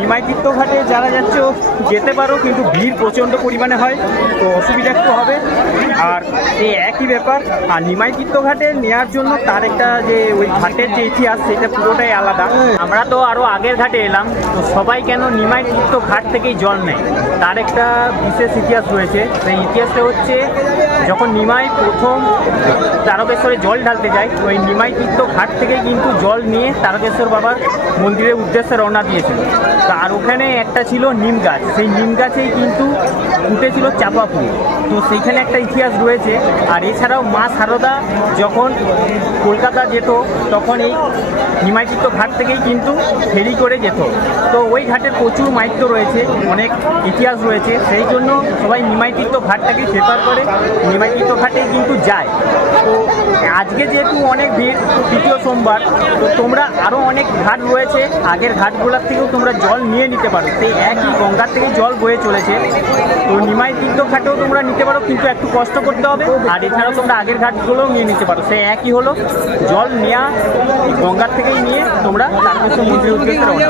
নিমাই তীর্থঘাটে যারা যাচ্ছ যেতে পারো, কিন্তু ভিড় প্রচণ্ড পরিমাণে হয়, তো অসুবিধা একটু হবে। আর এই একই ব্যাপার, আর নিমাই তীর্থঘাটে নেওয়ার জন্য তার একটা যে ওই ঘাটের যে ইতিহাস সেটা পুরোটাই আলাদা। আমরা তো আরও আগের ঘাটে এলাম, তো সবাই কেন নিমাই তীর্থঘাট থেকেই জল নেয়, তার একটা বিশেষ ইতিহাস রয়েছে। সেই ইতিহাসটা হচ্ছে, যখন নিমাই প্রথম তারকেশ্বরে জল ঢালতে যায়, ওই নিমাই তীর্থঘাট থেকেই কিন্তু জল নিয়ে তারকেশ্বর বাবার মন্দিরের উদ্দেশ্যে রওনা দিয়েছিল। আর ওখানে একটা ছিল নিম গাছ, সেই নিম গাছেই কিন্তু ফুটেছিল চাপা ফুল, তো সেইখানে একটা ইতিহাস রয়েছে। আর এছাড়াও মা শারদা যখন কলকাতা যেত, তখন এই নিমাই তীর্থঘাট থেকেই কিন্তু ফেরি করে যেত। তো ওই ঘাটের প্রচুর মাহাত্ম্য রয়েছে, অনেক ইতিহাস রয়েছে, সেই জন্য সবাই নিমাই তীর্থঘাটটাকেই প্রেফার করে, নিমাই তীর্থঘাটেই কিন্তু যায়। তো আজকে যেহেতু অনেক ভিড়, তৃতীয় সোমবার, তো তোমরা আরও অনেক ঘাট রয়েছে, আগের ঘাটগুলোর থেকেও তোমরা জল নিয়ে নিতে পারো। সেই একই গঙ্গার থেকে জল বয়ে চলেছে, তো নিমাই তীর্থঘাটেও তোমরা নিতে পারো, কিন্তু একটু কষ্ট করতে হবে। আর এছাড়াও তোমরা আগের ঘাটগুলোও নিয়ে নিতে পারো, সেই একই হলো, জল নেওয়া গঙ্গার থেকেই নিয়ে তোমরা তারকেশ্বর মন্দিরের উদ্দেশ্যে রওনা।